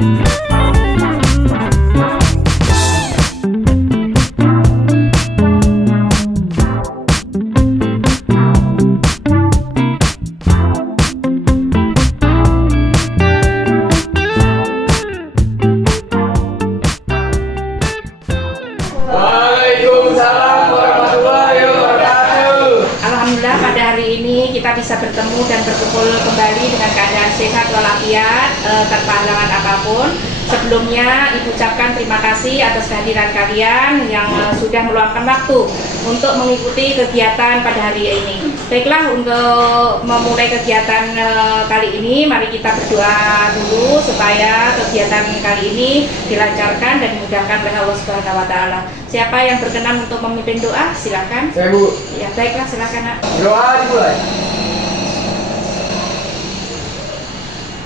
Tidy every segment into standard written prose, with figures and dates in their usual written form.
Alhamdulillah pada hari ini kita bisa bertemu dan berkumpul kembali dengan keadaan sehat walafiat tanpa halangan apapun. Sebelumnya Ibu ucapkan terima kasih atas kehadiran kalian yang sudah meluangkan waktu untuk mengikuti kegiatan pada hari ini. Baiklah, untuk memulai kegiatan kali ini, mari kita berdoa dulu supaya kegiatan kali ini dilancarkan dan dimudahkan oleh Allah Subhanahu wa Ta'ala. Siapa yang berkenan untuk memimpin doa? Silakan. Saya, Bu. Ya, baiklah, silakan, Nak. Doa dimulai.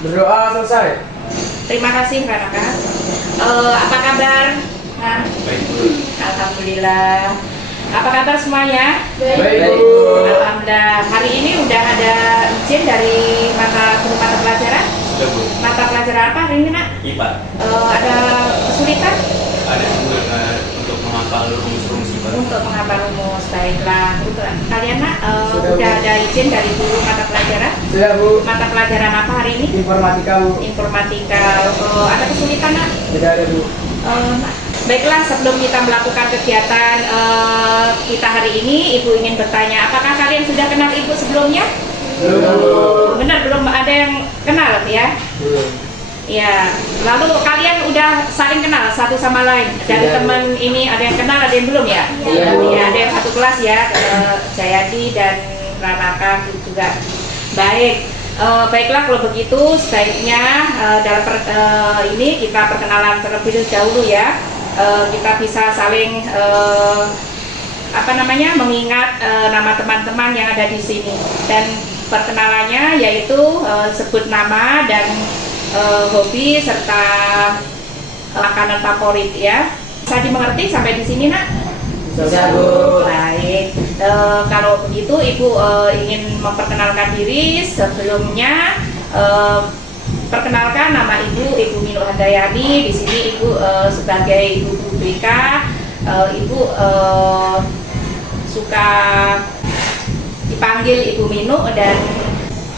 Berdoa selesai. Terima kasih, Raka. Apa kabar? Nah, Baik, Bu. Alhamdulillah. Apa kabar semuanya? Baik, Bu. Alhamdulillah. Hari ini udah ada izin dari guru mata pelajaran. Sudah, Bu. Mata pelajaran apa hari ini, Nak? IPA. Ada kesulitan Ada kesulitan untuk menghafal rumus-rumus IPA. untuk menghafal rumus. Baiklah. Untuk kalian, Nak, Sudah, udah Bu. ada izin dari guru mata pelajaran. Sudah, Bu. Mata pelajaran apa hari ini? Informatika, Bu. Informatika. Ada kesulitan, Nak? Tidak ada, Bu. Baiklah, sebelum kita melakukan kegiatan kita hari ini, Ibu ingin bertanya, apakah kalian sudah kenal Ibu sebelumnya? Belum, Bu. Benar, belum ada yang kenal ya? Belum. Ya, lalu kalian udah saling kenal satu sama lain? Dari Iya, Bu. teman ini ada yang kenal, ada yang belum ya? Iya, Bu. Ya, ada yang satu kelas ya, Jayadi dan Ranaka juga. Baik. Baiklah, kalau begitu sebaiknya dalam ini kita perkenalan terlebih dahulu ya. Kita bisa saling mengingat nama teman-teman yang ada di sini, dan perkenalannya yaitu sebut nama dan hobi serta makanan favorit ya. Bisa dimengerti sampai di sini, Nak? Bisa, Bu. Baik, kalau begitu Ibu ingin memperkenalkan diri. Sebelumnya perkenalkan, nama Ibu Minu Handayani. Di sini Ibu sebagai Ibu Guru BK. Ibu suka dipanggil Ibu Minu, dan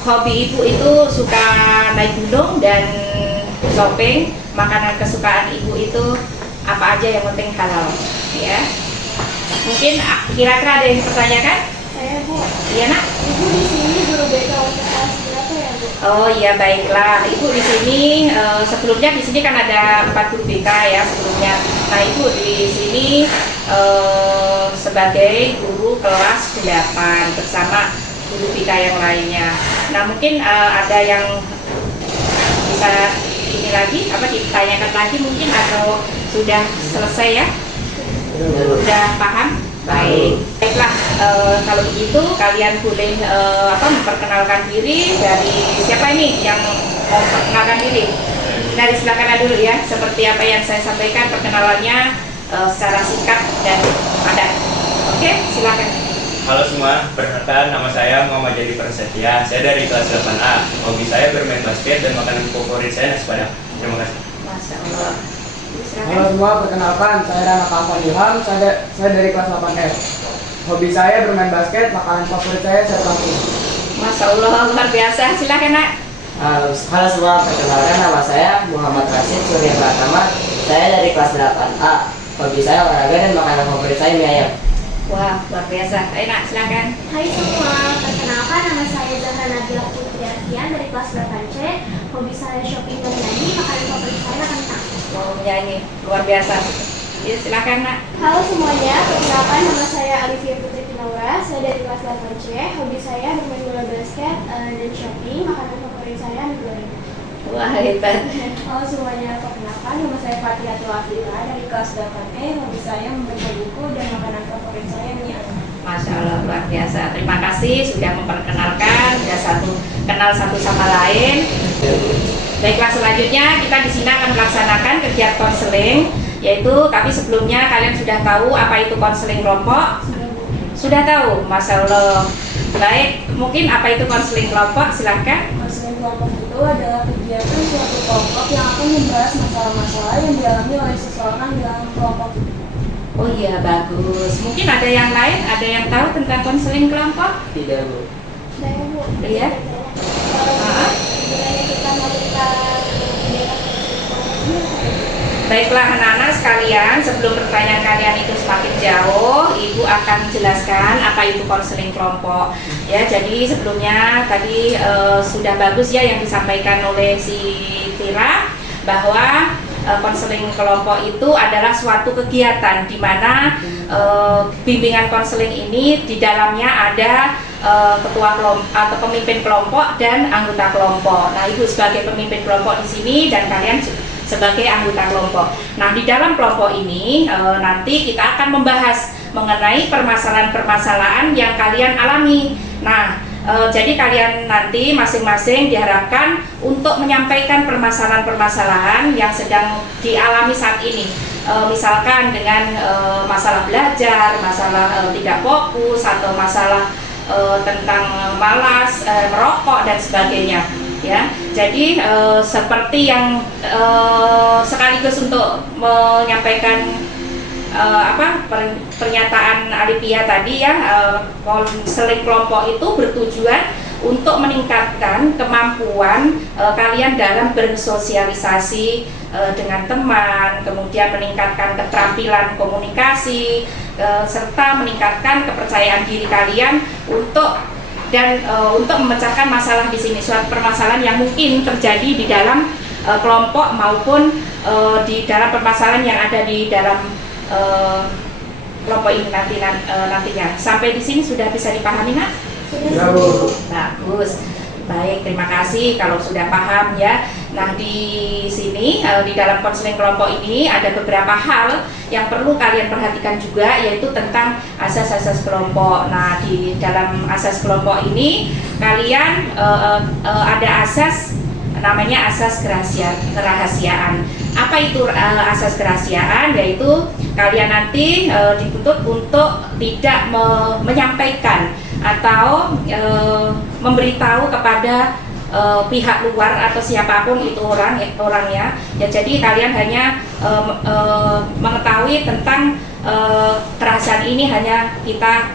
hobi Ibu itu suka naik gunung dan shopping. Makanan kesukaan Ibu itu apa aja, yang penting halal ya. Mungkin kira-kira ada yang dipertanyakan? Saya, Bu. Iya, Nak? Ibu di sini guru BK untuk kelas berapa ya, Bu? Oh iya, baiklah. Ibu di sini sebelumnya di sini kan ada 4 guru BK ya sebelumnya. Nah, Ibu di sini sebagai guru kelas 8 bersama guru BK yang lainnya. Nah, mungkin ada yang bisa ini lagi ditanyakan lagi mungkin, atau sudah selesai ya? Sudah paham? Baik. Baiklah, kalau begitu kalian boleh memperkenalkan diri. Dari siapa ini yang mau memperkenalkan diri? Dari silakan dulu ya. Seperti apa yang saya sampaikan, perkenalannya secara singkat dan padat. Oke, silakan. Halo semua, perkenalkan nama saya Muhammad Jadi Prasetya. Saya dari kelas 8A. Hobi saya bermain basket dan makanan favorit saya nasi padang. Terima kasih. Masya Allah. Halo semua, perkenalkan, saya Rana Kampan Ilham. Saya dari kelas 8F. Hobi saya bermain basket, makanan favorit saya langsung. Masya Allah, luar biasa. Silakan, Nak. Halo semua, perkenalkan nama saya Muhammad Rashid Surya Pratama. Saya dari kelas 8A. Hobi saya olahraga dan makanan favorit saya mie ayam. Wah, luar biasa. Ayo, Nak, silakan. Hai semua, perkenalkan nama saya Zahra Nabila Putri Arfian dari kelas 8C. Hobi saya shopping dan menyanyi, makanan favorit saya kentang. Mau menyanyi, luar biasa. Ya, silakan, Nak. Halo semuanya, perkenalkan nama saya Alivia Putri Pinaura. Saya dari kelas 8C. Hobi saya bermain bola basket dan shopping, makanan favorit saya mie goreng. Wah, hebat. Halo semuanya, perkenalkan nama saya Fatihatul Afila dari kelas 8E. Hobi saya membaca buku dan makanan favorit saya mie ayam. Masya Allah, luar biasa. Terima kasih sudah memperkenalkan, sudah kenal satu sama lain. Baiklah, selanjutnya kita di sini akan melaksanakan kegiatan konseling, yaitu tapi sebelumnya kalian sudah tahu apa itu konseling kelompok? Sudah tahu, Masya Allah. Baik, mungkin apa itu konseling kelompok? Silahkan. Konseling kelompok itu itu adalah kegiatan suatu kelompok yang akan membahas masalah-masalah yang dialami oleh seseorang dalam kelompok itu. Oh iya, bagus. Mungkin ada yang lain, ada yang tahu tentang konseling kelompok? Tidak, Bu. Saya Bu. Iya. Ah. Sebenarnya kita mau tentang kegiatan kelompok ini apa ya? Baiklah anak-anak sekalian, sebelum pertanyaan kalian itu semakin jauh, Ibu akan jelaskan apa itu konseling kelompok. Ya, jadi sebelumnya tadi sudah bagus ya yang disampaikan oleh si Tira, bahwa konseling kelompok itu adalah suatu kegiatan di mana bimbingan konseling ini di dalamnya ada ketua kelompok atau pemimpin kelompok dan anggota kelompok. Nah, Ibu sebagai pemimpin kelompok di sini dan kalian sebagai anggota kelompok. Nah, di dalam kelompok ini nanti kita akan membahas mengenai permasalahan-permasalahan yang kalian alami. Nah, jadi kalian nanti masing-masing diharapkan untuk menyampaikan permasalahan-permasalahan yang sedang dialami saat ini. Misalkan dengan masalah belajar, masalah tidak fokus, atau masalah tentang malas, merokok dan sebagainya. Ya, jadi seperti yang sekaligus untuk menyampaikan pernyataan Alipia tadi ya, konseling kelompok itu bertujuan untuk meningkatkan kemampuan kalian dalam bersosialisasi dengan teman, kemudian meningkatkan keterampilan komunikasi, serta meningkatkan kepercayaan diri kalian untuk memecahkan masalah di sini, suatu permasalahan yang mungkin terjadi di dalam kelompok maupun di dalam permasalahan yang ada di dalam kelompok ini nantinya. Sampai di sini sudah bisa dipahami, Nak? Ya, Bu. Bagus. Baik, terima kasih kalau sudah paham ya. Nah, di sini di dalam konseling kelompok ini ada beberapa hal yang perlu kalian perhatikan juga, yaitu tentang asas-asas kelompok. Nah, di dalam asas kelompok ini kalian ada asas namanya asas kerahasiaan. Apa itu asas kerahasiaan? Yaitu kalian nanti dituntut untuk tidak menyampaikan atau memberitahu kepada pihak luar atau siapapun itu orangnya ya. Jadi kalian hanya mengetahui tentang kerahasiaan ini hanya kita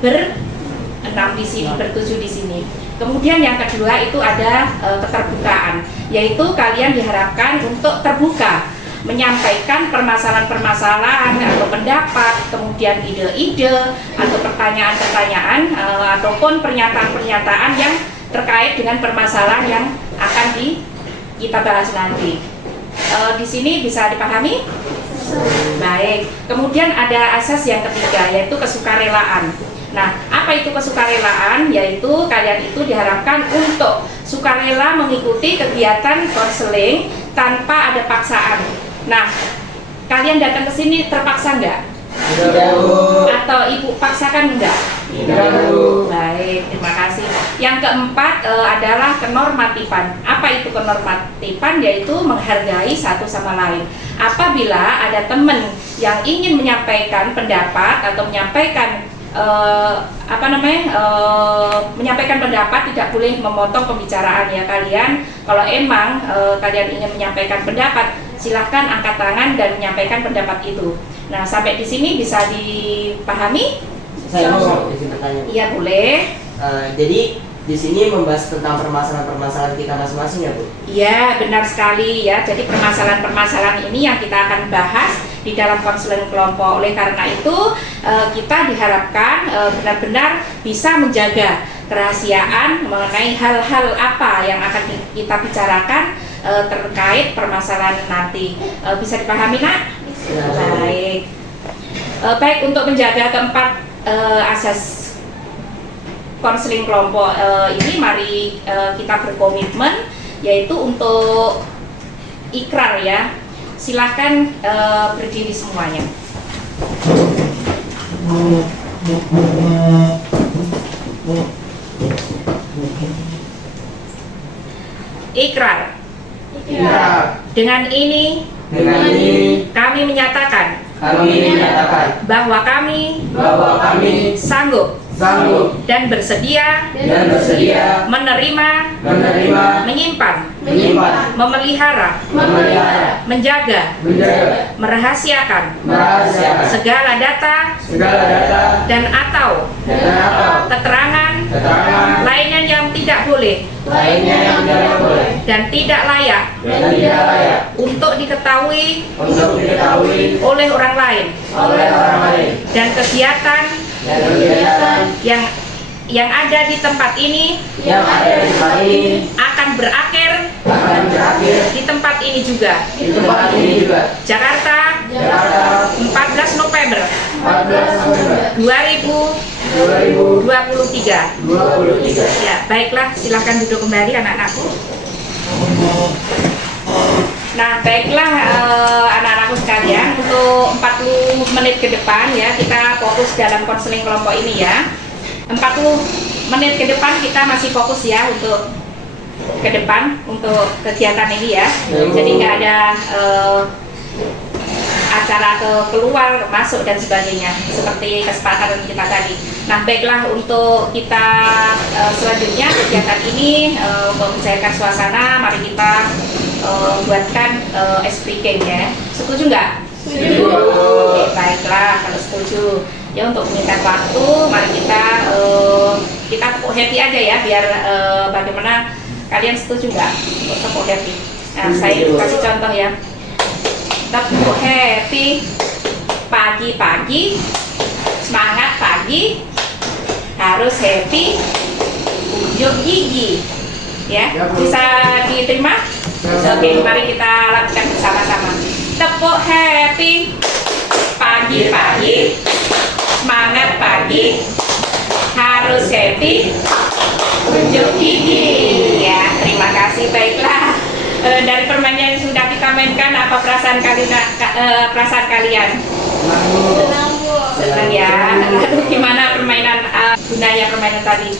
berenam di sini, bertujuh di sini. Kemudian yang kedua itu ada keterbukaan, yaitu kalian diharapkan untuk terbuka menyampaikan permasalahan-permasalahan atau pendapat, kemudian ide-ide atau pertanyaan-pertanyaan ataupun pernyataan-pernyataan yang terkait dengan permasalahan yang akan kita bahas nanti. Di sini bisa dipahami? Baik. Kemudian ada asas yang ketiga, yaitu kesukarelaan. Nah, apa itu kesukarelaan? Yaitu kalian itu diharapkan untuk sukarela mengikuti kegiatan konseling tanpa ada paksaan. Nah, kalian datang ke sini terpaksa enggak? Tidak, Bu. Atau Ibu paksakan enggak? Tidak, Bu. Baik, terima kasih. Yang keempat adalah kenormatifan. Apa itu kenormatifan? Yaitu menghargai satu sama lain. Apabila ada teman yang ingin menyampaikan pendapat atau menyampaikan menyampaikan pendapat, tidak boleh memotong pembicaraan ya kalian. Kalau emang kalian ingin menyampaikan pendapat, silahkan angkat tangan dan menyampaikan pendapat itu. Nah, sampai di sini bisa dipahami? Saya mau izin bertanya. Iya, boleh. Jadi di sini membahas tentang permasalahan-permasalahan kita masing-masing ya, Bu? Iya, benar sekali ya. Jadi permasalahan-permasalahan ini yang kita akan bahas di dalam konseling kelompok. Oleh karena itu kita diharapkan benar-benar bisa menjaga kerahasiaan mengenai hal-hal apa yang akan kita bicarakan terkait permasalahan nanti. Bisa dipahami, Nak? Ya. Baik. Baik, untuk menjaga keempat asas konseling kelompok ini, mari kita berkomitmen, yaitu untuk ikrar ya. Silahkan berdiri semuanya. Ikrar. Dengan ini kami menyatakan Kami menyatakan bahwa kami bahwa kami sanggup sanggup, dan bersedia menerima, menyimpan, memelihara, menjaga, merahasiakan segala data dan atau keterangan lainnya yang tidak boleh dan tidak layak untuk diketahui oleh orang lain, dan kegiatan yang ada di tempat ini akan berakhir di tempat ini juga. Jakarta, 14 November 2023. Ya, baiklah, silakan duduk kembali anak-anakku. Nah, baiklah anak-anakku sekalian, untuk 40 menit ke depan ya, kita fokus dalam konseling kelompok ini ya. 40 menit ke depan kita masih fokus ya untuk ke depan untuk kegiatan ini ya. Jadi nggak ada acara keluar, masuk dan sebagainya seperti kesepakatan kita tadi. Nah, baiklah, untuk kita selanjutnya kegiatan ini untuk mencairkan suasana, mari kita buatkan SPK ya. Setuju nggak? Setuju. Oke, baiklah kalau setuju. Ya, untuk menyingkat waktu, mari kita tepuk happy aja ya, biar bagaimana kalian setuju nggak untuk tepuk happy? Nah, saya kasih contoh ya. Tepuk happy, pagi-pagi, semangat pagi, harus happy, unjuk gigi. Ya, bisa diterima? Oke, mari kita lakukan bersama-sama. Tepuk happy, pagi-pagi, semangat pagi, harus happy, unjuk gigi. Ya, terima kasih. Baiklah, dari permainan yang sudah kita mainkan, apa perasaan kalian? Senang, Bu. Senang ya. Lalu gimana permainan gunanya permainan tadi?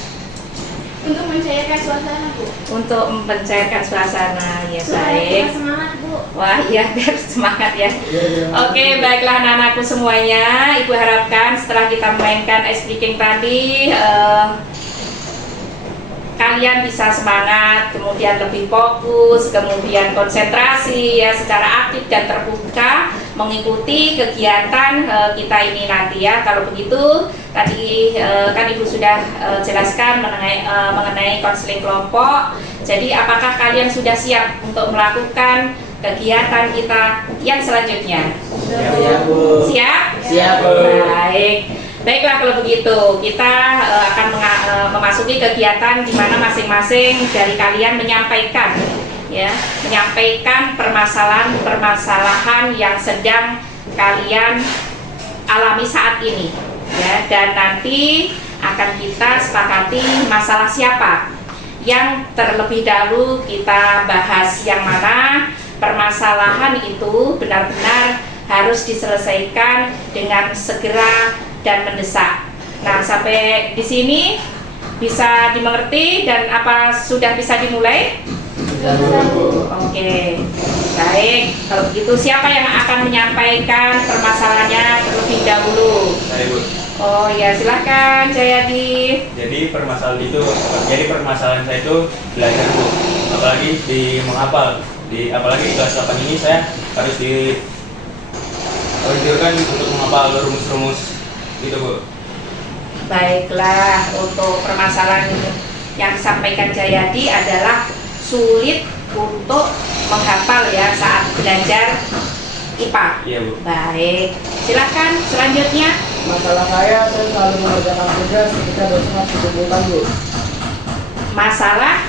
Untuk mencairkan suasana, Bu. Untuk mencairkan suasana, ya Supaya baik. kita semangat, Bu. Wah, ya, biar semangat ya. Oke, baiklah anak-anakku semuanya. Ibu harapkan setelah kita memainkan ice breaking tadi, kalian bisa semangat, kemudian lebih fokus, kemudian konsentrasi ya, secara aktif dan terbuka mengikuti kegiatan kita ini nanti ya. Kalau begitu, tadi kan Ibu sudah jelaskan mengenai konseling kelompok. Jadi apakah kalian sudah siap untuk melakukan kegiatan kita yang selanjutnya? Siap? Siap, Bu. Baik. Baiklah, kalau begitu kita akan memasuki kegiatan di mana masing-masing dari kalian menyampaikan permasalahan yang sedang kalian alami saat ini ya, dan nanti akan kita sepakati masalah siapa yang terlebih dahulu kita bahas, yang mana permasalahan itu benar-benar harus diselesaikan dengan segera dan mendesak. Nah, sampai di sini bisa dimengerti dan apa sudah bisa dimulai? Oke, baik. Kalau begitu, siapa yang akan menyampaikan permasalahannya terlebih dahulu? Saya, Bu. Oh ya, silakan Jayadi. Jadi permasalahan saya itu belajar, Bu. Apalagi di menghafal. Apalagi di kelas 8 ini saya harus dianjurkan untuk menghafal rumus-rumus gitu, Bu. Baiklah, untuk permasalahan yang disampaikan Jayadi adalah sulit untuk menghafal ya saat belajar IPA. Iya, Bu. Baik, silakan selanjutnya. Masalah saya selalu mengerjakan tugas ketika dosen harus dikumpulkan, Bu. Masalah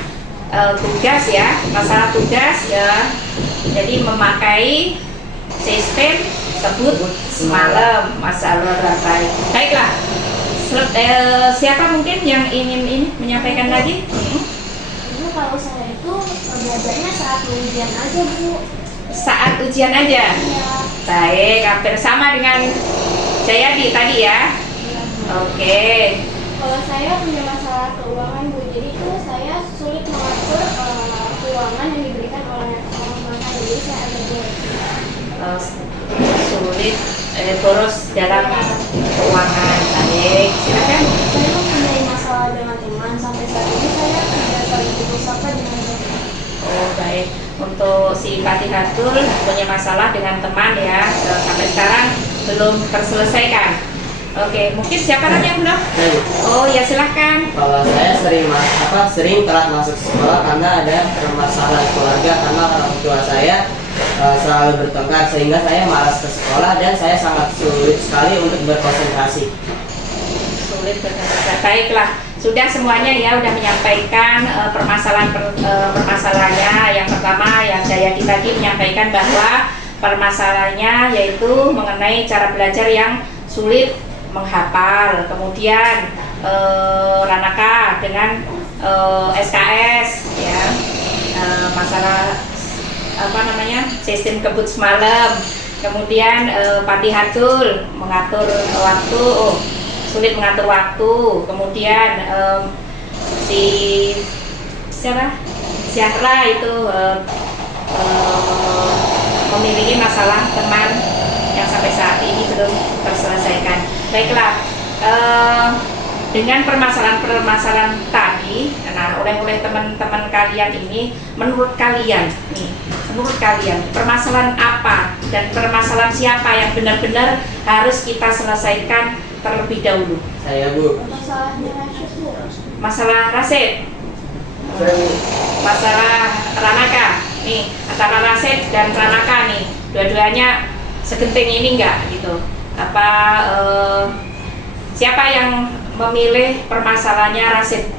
tugas ya, masalah tugas ya. Jadi memakai sistem sebut semalam, masalah baik. Baiklah, siapa mungkin yang ingin ini menyampaikan lagi? Bu, kalau saya itu belajarnya saat ujian aja, Bu. Saat ujian aja. Iya. Baik, hampir sama dengan Jayadi tadi ya. Oke. Kalau saya punya masalah keuangan, Bu, jadi itu saya sulit mengatur keuangan yang diberikan oleh orang tua saya, jadi saya agak boros. Sulit boros dalam keuangan. Baik, silakan. Saya disapa dengan dokter. Oh baik, untuk si Fatihatul punya masalah dengan teman ya, sampai sekarang belum terselesaikan. Oke, mungkin siapa lagi yang belum? Oh ya silahkan. Kalau saya sering telat masuk sekolah karena ada permasalahan keluarga, karena orang tua saya selalu bertengkar sehingga saya malas ke sekolah dan saya sangat sulit sekali untuk berkonsentrasi. Sulit benar. Baiklah, sudah semuanya ya udah menyampaikan permasalahannya. Yang pertama yang Jayadi tadi menyampaikan bahwa permasalahannya yaitu mengenai cara belajar yang sulit menghafal. Kemudian Ranaka dengan SKS ya, masalah sistem kebut semalam. Kemudian Fatihatul mengatur waktu, sulit mengatur waktu. Kemudian si siapa? Zahra itu memiliki masalah teman yang sampai saat ini belum terselesaikan. Baiklah, dengan permasalahan-permasalahan tadi, nah oleh teman-teman kalian ini, menurut kalian permasalahan apa dan permasalahan siapa yang benar-benar harus kita selesaikan terlebih dahulu? Saya, Bu. Masalahnya Rashid, Bu. Masalah Rasid, masalah Ranaka nih, antara Rasid dan Ranaka nih, dua-duanya segenting ini enggak gitu? Apa siapa yang memilih permasalahannya Rasid?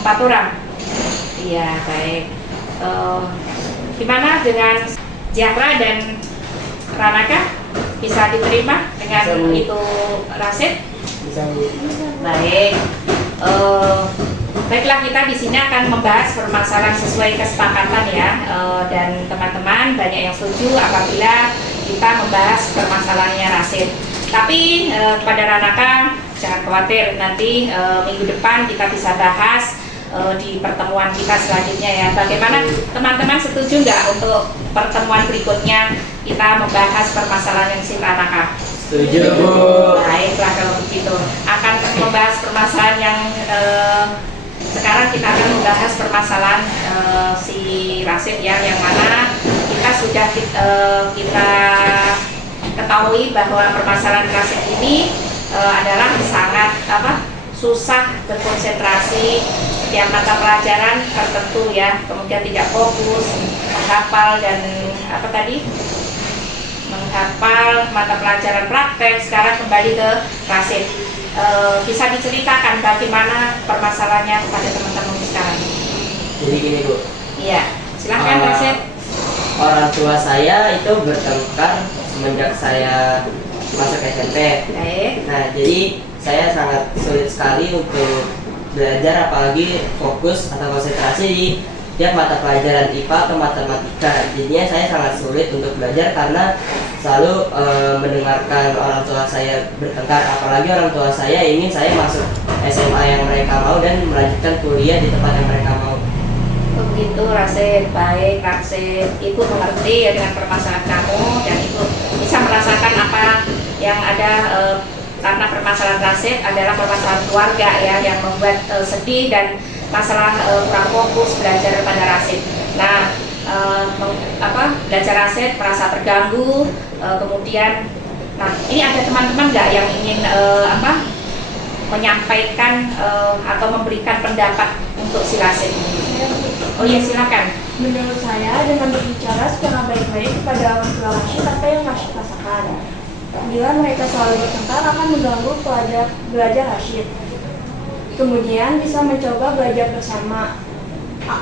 4 orang. Iya baik. Gimana dengan Zahra dan Ranaka? Bisa diterima dengan itu Rasid? Bisa, Bu. Baik. Baiklah, kita di sini akan membahas permasalahan sesuai kesepakatan ya, dan teman-teman banyak yang setuju apabila kita membahas permasalahannya Rasid. Tapi pada Ranaka jangan khawatir, nanti minggu depan kita bisa bahas di pertemuan kita selanjutnya ya. Bagaimana teman-teman, setuju nggak untuk pertemuan berikutnya kita membahas permasalahan yang si Ranaka? Setuju, Bu. Baiklah kalau begitu, akan membahas permasalahan yang sekarang kita akan membahas permasalahan si Rasid ya, yang mana kita sudah kita ketahui bahwa permasalahan Rasid ini adalah sangat susah berkonsentrasi setiap mata pelajaran tertentu ya, kemudian tidak fokus menghafal dan menghafal mata pelajaran praktek. Sekarang kembali ke Rasid. Bisa diceritakan bagaimana permasalahannya kepada teman-teman sekarang? Jadi gini, Bu. Iya, silahkan Rasid. Orang tua saya itu bertengkar semenjak saya masuk SMP. Baik. Nah, jadi saya sangat sulit sekali untuk belajar, apalagi fokus atau konsentrasi di tiap mata pelajaran IPA atau matematika. Jadinya saya sangat sulit untuk belajar karena selalu mendengarkan orang tua saya bertengkar, apalagi orang tua saya ingin saya masuk SMA yang mereka mau dan melanjutkan kuliah di tempat yang mereka mau. Begitu Rasid. Baik Rasid, Ibu mengerti ya dengan permasalahan kamu dan Ibu bisa merasakan apa yang ada, karena permasalahan Rasid adalah permasalahan keluarga ya, yang membuat sedih dan masalah kurang fokus belajar pada Rasid. Nah, belajar Rasid merasa terganggu, kemudian, nah ini ada teman-teman nggak yang ingin menyampaikan atau memberikan pendapat untuk si Rasid? Oh iya silakan. Menurut saya, dengan berbicara secara baik-baik kepada orang tua Rashid apa yang Rashid rasakan. Bila mereka selalu bertengkar akan mengganggu belajar Rashid. Kemudian bisa mencoba belajar bersama.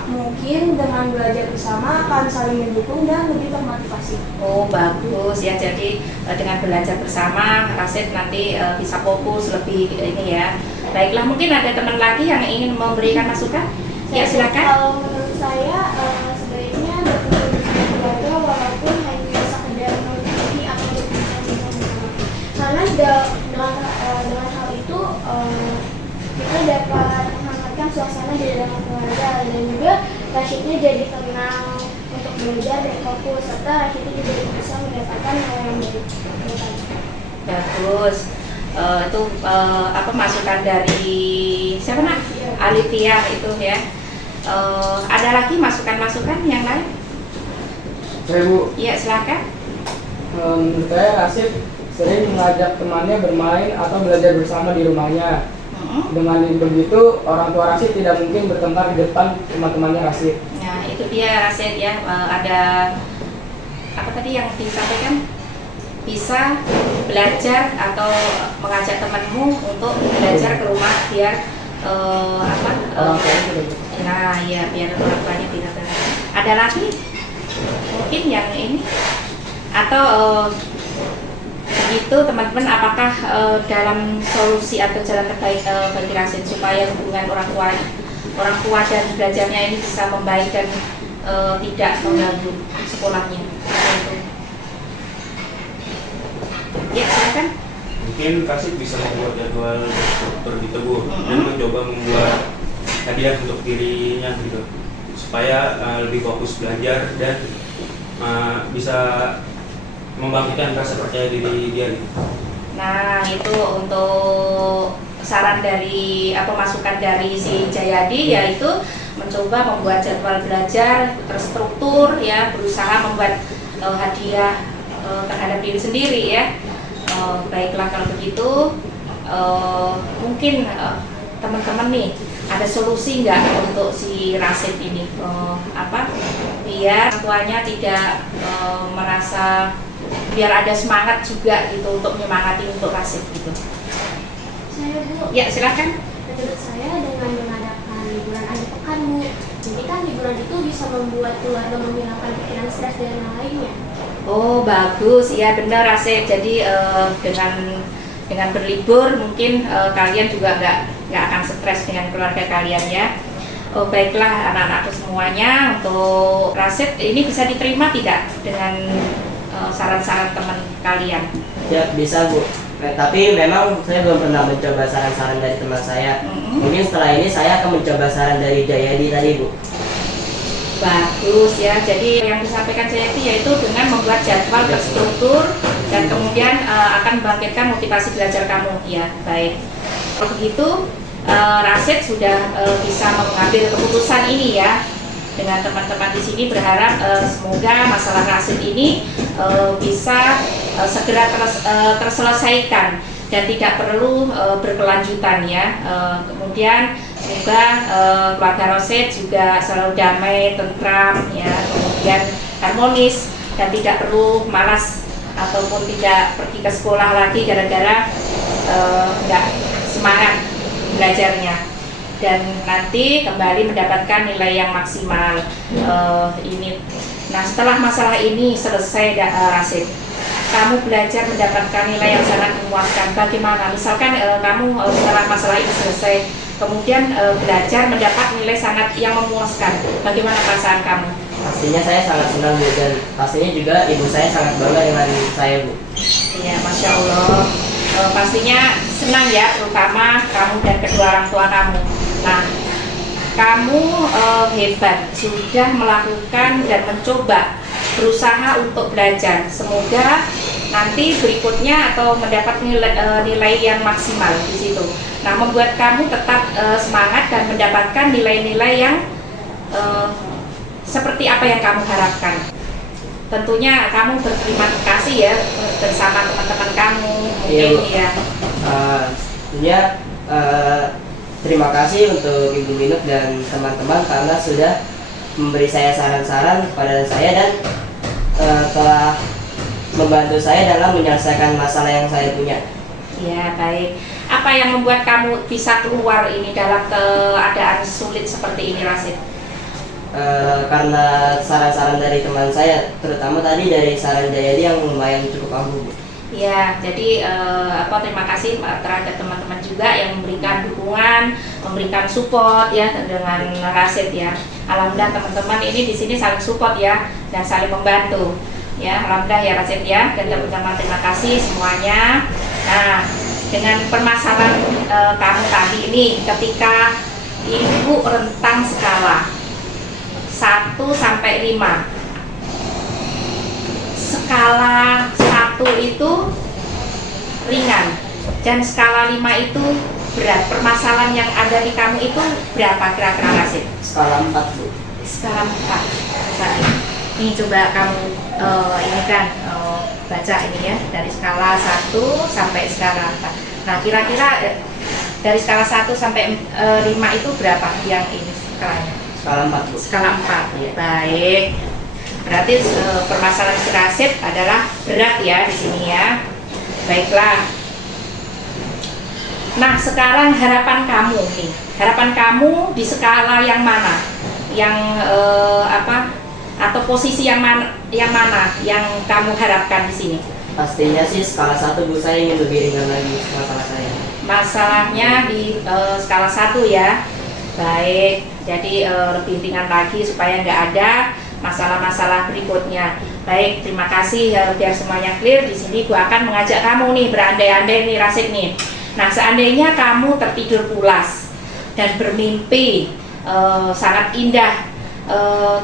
Mungkin dengan belajar bersama akan saling mendukung dan lebih termotivasi. Oh bagus ya, jadi dengan belajar bersama Rasid nanti bisa fokus lebih ini ya. Baiklah, mungkin ada teman lagi yang ingin memberikan masukan? Ya silakan. Kalau menurut saya sebaiknya berkumpul bersama keluarga walaupun hanya sekedar menonton atau berbincang bersama. Karena dengan hal itu kita dapat menghangatkan suasana di dalam keluarga dan juga Rashidnya jadi tenang untuk belajar dan fokus, serta Rashidnya juga bisa mendapatkan hal yang baik. Bagus. Itu masukan dari siapa nak? Alifia itu ya. Ada lagi masukan-masukan yang lain? Saya Bu, Iya, silakan. menurut saya Rasid sering mengajak temannya bermain atau belajar bersama di rumahnya. Dengan begitu, orang tua Rasid tidak mungkin bertengkar di depan teman-temannya Rasid. Nah, itu dia Rasid ya. Ada apa tadi yang disampaikan? Bisa belajar atau mengajak temanmu untuk belajar ke rumah biar Orang tua tidak. nah ya biar orang tuanya tidak belajar. Ada lagi mungkin yang ini atau begitu teman-teman, apakah dalam solusi atau jalan terbaik bagi Rasid supaya hubungan orang tua dan belajarnya ini bisa membaik dan tidak mengganggu sekolahnya? Ya, silakan. Mungkin Rasid bisa membuat jadwal struktur gitu Bu, dan mencoba membuat hadiah untuk dirinya gitu, supaya lebih fokus belajar dan bisa membangkitkan rasa percaya diri dia gitu. Nah, itu untuk saran dari atau masukan dari si Jayadi, yaitu mencoba membuat jadwal belajar terstruktur ya, berusaha membuat hadiah terhadap diri sendiri ya. Baiklah kalau begitu, mungkin teman-teman nih ada solusi nggak untuk si Rasid ini, biar tuanya tidak merasa, biar ada semangat juga gitu untuk menyemangati untuk Rasid gitu. Saya Bu, Ya, silakan. menurut saya dengan mengadakan liburan akhir pekan Bu, jadi kan liburan itu bisa membuat keluarga menghilangkan pikiran stres dan yang lainnya. Oh, bagus ya, benar Rasid. Jadi dengan berlibur mungkin kalian juga nggak akan stres dengan keluarga kalian ya. Oh, baiklah anak-anakku semuanya, untuk Rasid ini bisa diterima tidak dengan saran-saran teman kalian? Ya bisa Bu. Tapi memang saya belum pernah mencoba saran-saran dari teman saya. Mungkin setelah ini saya akan mencoba saran dari Jayadi tadi Bu. Bagus ya, jadi yang disampaikan saya itu yaitu dengan membuat jadwal terstruktur dan kemudian akan membangkitkan motivasi belajar kamu ya. Baik, kalau begitu Rasid sudah bisa mengambil keputusan ini ya. Dengan teman-teman di sini berharap semoga masalah Rasid ini bisa segera terselesaikan dan tidak perlu berkelanjutan ya. Kemudian semoga keluarga Rasid juga selalu damai, tentram ya, kemudian harmonis dan tidak perlu malas ataupun tidak pergi ke sekolah lagi gara-gara nggak semangat belajarnya, dan nanti kembali mendapatkan nilai yang maksimal ini. Nah, setelah masalah ini selesai Rasid, kamu belajar mendapatkan nilai yang sangat memuaskan. Bagaimana? Misalkan kamu setelah masalah ini selesai, kemudian belajar mendapat nilai sangat yang memuaskan. Bagaimana perasaan kamu? Pastinya saya sangat senang Bu, dan pastinya juga ibu saya sangat bangga dengan saya Bu. Iya, Masya Allah. Pastinya senang ya, terutama kamu dan kedua orang tua kamu. Nah, kamu hebat, sudah melakukan dan mencoba berusaha untuk belajar. Semoga nanti berikutnya atau mendapat nilai yang maksimal di situ. Nah, membuat kamu tetap semangat dan mendapatkan nilai-nilai yang seperti apa yang kamu harapkan. Tentunya kamu berterima kasih ya bersama teman-teman kamu. Mungkin ya. Tentunya terima kasih untuk Ibu Minuk dan teman-teman karena sudah memberi saya saran-saran kepada saya dan telah membantu saya dalam menyelesaikan masalah yang saya punya. Ya, baik. Apa yang membuat kamu bisa keluar ini dalam keadaan sulit seperti ini, Rasid? Karena saran-saran dari teman saya, terutama tadi dari saran Jayadi yang lumayan cukup ampuh. Ya, jadi terima kasih terhadap teman-teman juga yang memberikan dukungan, memberikan support ya dengan Rasid ya. Alhamdulillah teman-teman ini di sini saling support ya dan saling membantu. Ya, alhamdulillah ya Rasid ya, dan teman-teman terima kasih semuanya. Nah, dengan permasalahan kamu tadi ini, ketika ibu rentang skala 1 sampai 5. Skala 1 itu ringan dan skala 5 itu berat permasalahan yang ada di kamu itu berapa kira-kira Rasid? Skala 4 Bu. Skala 4. Ini coba kamu ini kan baca ini ya, dari skala 1 sampai skala 4. Nah kira-kira dari skala 1 sampai 5 itu berapa yang ini skalanya? Skala 4 Bu. Skala 4. Iya. Baik. Berarti permasalahan si Rasid adalah berat ya di sini ya. Baiklah. Nah, sekarang harapan kamu nih. Harapan kamu di skala yang mana? Yang atau posisi yang mana yang kamu harapkan di sini? Pastinya sih skala 1 Bu, saya ingin lebih ringan lagi masalah saya. Masalahnya di skala 1 ya. Baik. Jadi lebih ringan lagi supaya nggak ada masalah-masalah berikutnya. Baik, terima kasih biar semuanya clear. Di sini gua akan mengajak kamu nih berandai-andai nih Rasid nih. Nah, seandainya kamu tertidur pulas dan bermimpi sangat indah,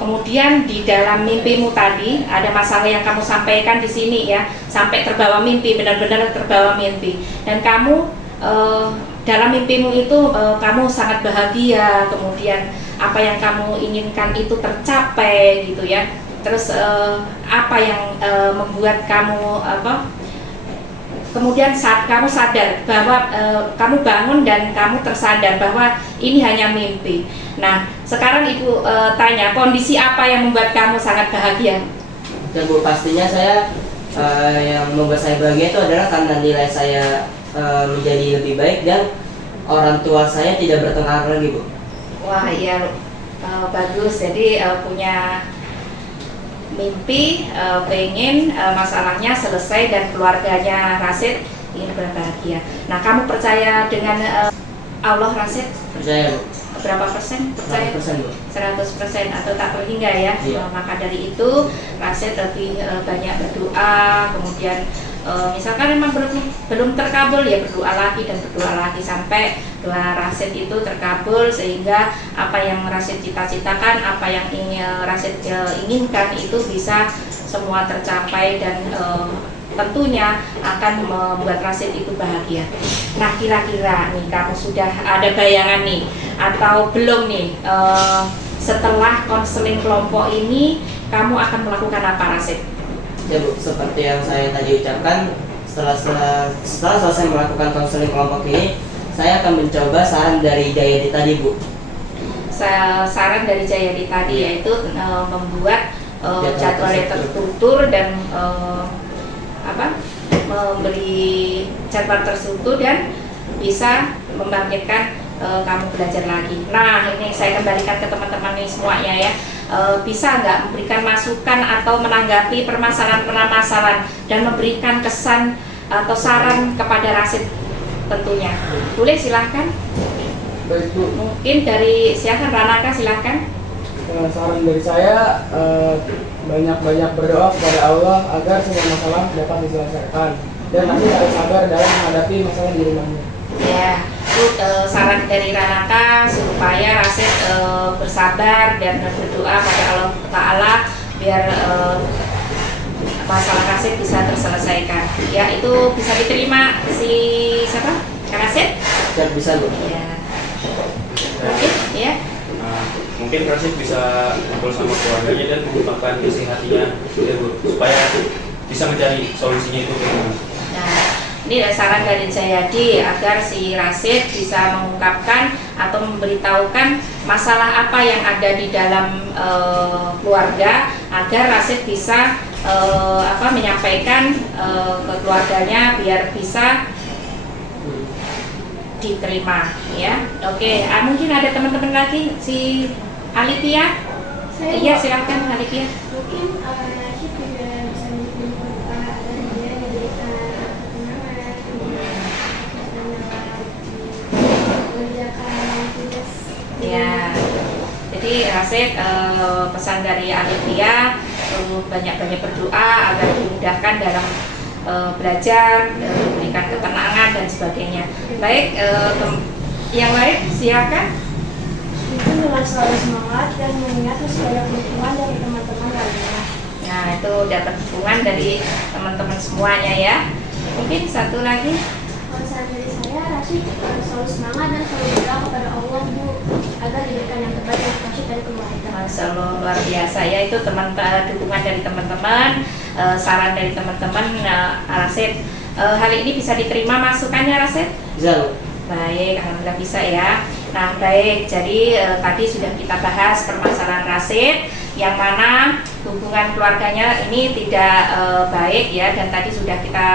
kemudian di dalam mimpimu tadi ada masalah yang kamu sampaikan di sini ya, sampai terbawa mimpi, benar-benar terbawa mimpi, dan kamu dalam mimpimu itu kamu sangat bahagia, kemudian apa yang kamu inginkan itu tercapai gitu ya. Terus apa yang membuat kamu kemudian saat kamu sadar bahwa kamu bangun dan kamu tersadar bahwa ini hanya mimpi. Nah, sekarang Ibu tanya, kondisi apa yang membuat kamu sangat bahagia? Dan Bu, pastinya saya yang membuat saya bahagia itu adalah karena nilai saya menjadi lebih baik dan orang tua saya tidak bertengkar lagi Bu. Wah iya, bagus. Jadi punya mimpi, pengen masalahnya selesai dan keluarganya Rasid ingin berbahagia. Nah, kamu percaya dengan Allah Rasid? Percaya Bu. Berapa persen percaya? 100% Bu. 100% atau tak terhingga ya. Iya. Maka dari itu Rasid lebih banyak berdoa, kemudian misalkan memang belum terkabul ya berdoa lagi dan berdoa lagi sampai doa Rasid itu terkabul, sehingga apa yang Rasid cita-citakan, apa yang ingin Rasid inginkan itu bisa semua tercapai dan tentunya akan membuat Rasid itu bahagia. Nah, kira-kira nih kamu sudah ada bayangan nih atau belum nih setelah konseling kelompok ini kamu akan melakukan apa Rasid? Ya Bu, seperti yang saya tadi ucapkan, setelah selesai melakukan konseling kelompok ini, saya akan mencoba saran dari Jayadi tadi Bu. Saran dari Jayadi tadi yaitu membuat jadwal yang terstruktur dan memberi jadwal terstruktur dan bisa membangkitkan kamu belajar lagi. Nah, ini saya kembalikan ke teman-teman ini semuanya ya. Bisa nggak memberikan masukan atau menanggapi permasalahan-permasalahan dan memberikan kesan atau saran kepada Rasid tentunya. Boleh, silahkan. Baik Bu, Mungkin dari siapa? Ranaka, silahkan. saran dari saya banyak-banyak berdoa kepada Allah agar semua masalah dapat diselesaikan dan nanti harus sabar dalam menghadapi masalah di rumahnya. Ya, itu saran dari Ranaka supaya Rasid bersabar dan berdoa pada Allah Ta'ala biar masalah Rasid bisa terselesaikan. Ya, itu bisa diterima si siapa? Kak Rasid? Ya bisa Bu. Ya. Mungkin ya. Mungkin Rasid bisa kumpul sama keluarganya dan mengungkapkan isi hatinya ya Bu, supaya bisa mencari solusinya itu. Nah, ini saran dari Jayadi agar si Rasid bisa mengungkapkan atau memberitahukan masalah apa yang ada di dalam keluarga agar Rasid bisa menyampaikan ke keluarganya biar bisa diterima ya. Oke, mungkin ada teman-teman lagi si Alipia. Iya, silakan Alipia. Mungkin Rashid juga bisa mencoba dan dia diberikan ketenangan, mengerjakan tugas. Ya, jadi Rasid pesan dari Alipia banyak-banyak berdoa agar dimudahkan dalam belajar, memberikan ketenangan dan sebagainya. Baik, yang lain silakan. Itu dengan selalu semangat dan mengingat masih banyak dukungan dari teman-teman lainnya. Nah, itu dapat dukungan dari teman-teman semuanya ya. Mungkin satu lagi. Saran dari saya, Rasyid selalu semangat dan selalu berdoa kepada Allah Bu agar diberikan yang terbaik untuk Rasyid dan keluarga. Masya Allah, luar biasa ya, itu dukungan dari teman-teman, saran dari teman-teman. Rasid, hal ini bisa diterima masukannya Rasid? Bisa Bu. Baik, alhamdulillah bisa ya. Nah baik, jadi tadi sudah kita bahas permasalahan Rasid yang mana hubungan keluarganya ini tidak baik ya, dan tadi sudah kita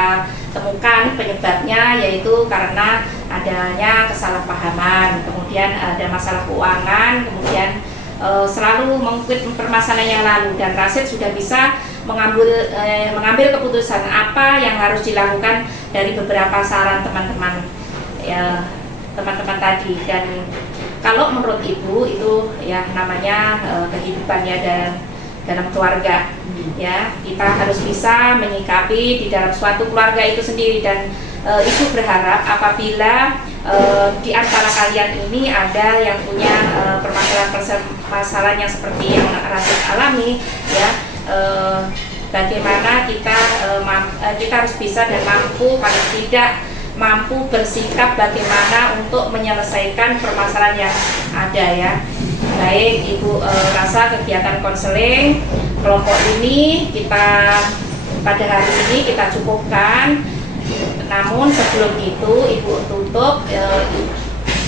temukan penyebabnya, yaitu karena adanya kesalahpahaman, kemudian ada masalah keuangan, kemudian selalu mengungkit permasalahan yang lalu, dan Rasid sudah bisa mengambil keputusan apa yang harus dilakukan dari beberapa saran teman-teman ya, teman-teman tadi. Dan kalau menurut ibu itu ya namanya kehidupannya dan dalam keluarga ya, kita harus bisa menyikapi di dalam suatu keluarga itu sendiri. Dan ibu berharap apabila di antara kalian ini ada yang punya permasalahan yang seperti yang Rasid alami ya, bagaimana kita harus bisa dan mampu, paling tidak mampu bersikap bagaimana untuk menyelesaikan permasalahan yang ada ya. Baik, ibu rasa kegiatan konseling kelompok ini kita pada hari ini kita cukupkan. Namun sebelum itu ibu tutup,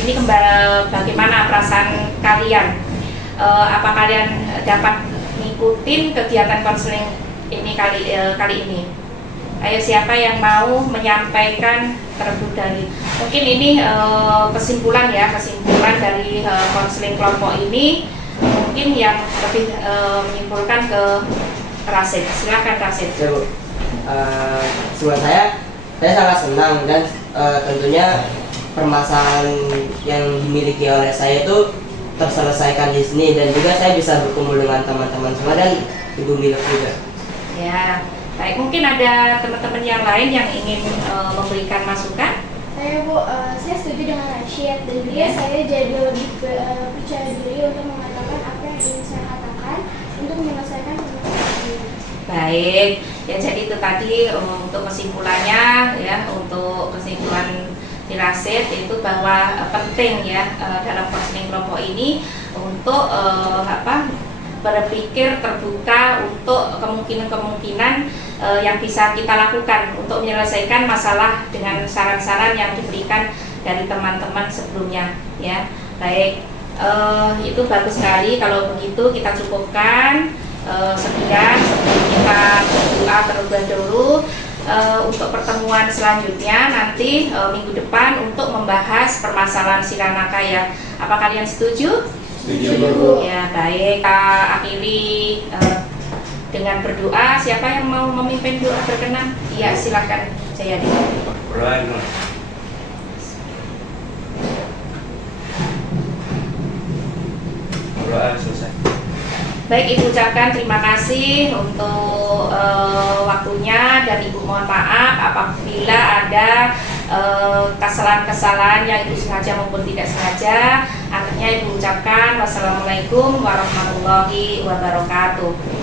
ini kembali bagaimana perasaan kalian? Apa kalian dapat ngikutin kegiatan konseling ini kali ini? Ayo, siapa yang mau menyampaikan terlebih dahulu? Mungkin ini kesimpulan dari konseling kelompok ini. Mungkin yang lebih menyimpulkan ke Rasid. Silakan Rasid. Ya Bu. Buat saya sangat senang, dan tentunya permasalahan yang dimiliki oleh saya itu terselesaikan di sini, dan juga saya bisa berkumpul dengan teman-teman semua dan Ibu Miluk juga. Ya, baik, mungkin ada teman-teman yang lain yang ingin memberikan masukan. Saya Bu, saya setuju dengan Rasyid, dan juga saya jadi lebih percaya diri untuk mengatakan apa yang ingin saya katakan untuk menyelesaikan permasalahan ini. Baik, ya jadi itu tadi untuk kesimpulannya ya, untuk kesimpulan di Rasid itu bahwa penting ya dalam konseling kelompok ini untuk berpikir terbuka untuk kemungkinan-kemungkinan yang bisa kita lakukan untuk menyelesaikan masalah dengan saran-saran yang diberikan dari teman-teman sebelumnya ya. Baik, itu bagus sekali. Kalau begitu kita cukupkan sekian, sebelum kita berdoa terlebih dahulu untuk pertemuan selanjutnya nanti minggu depan untuk membahas permasalahan Silanaka ya. Apa kalian setuju? Setuju. Ya baik, kita akhiri dengan berdoa. Siapa yang mau memimpin doa berkenan? Iya, silakan Jayadi. Berdoa selesai. Baik, Ibu ucapkan terima kasih untuk waktunya, dan Ibu mohon maaf apabila ada kesalahan-kesalahan yang Ibu sengaja maupun tidak sengaja. Akhirnya Ibu ucapkan wassalamualaikum warahmatullahi wabarakatuh.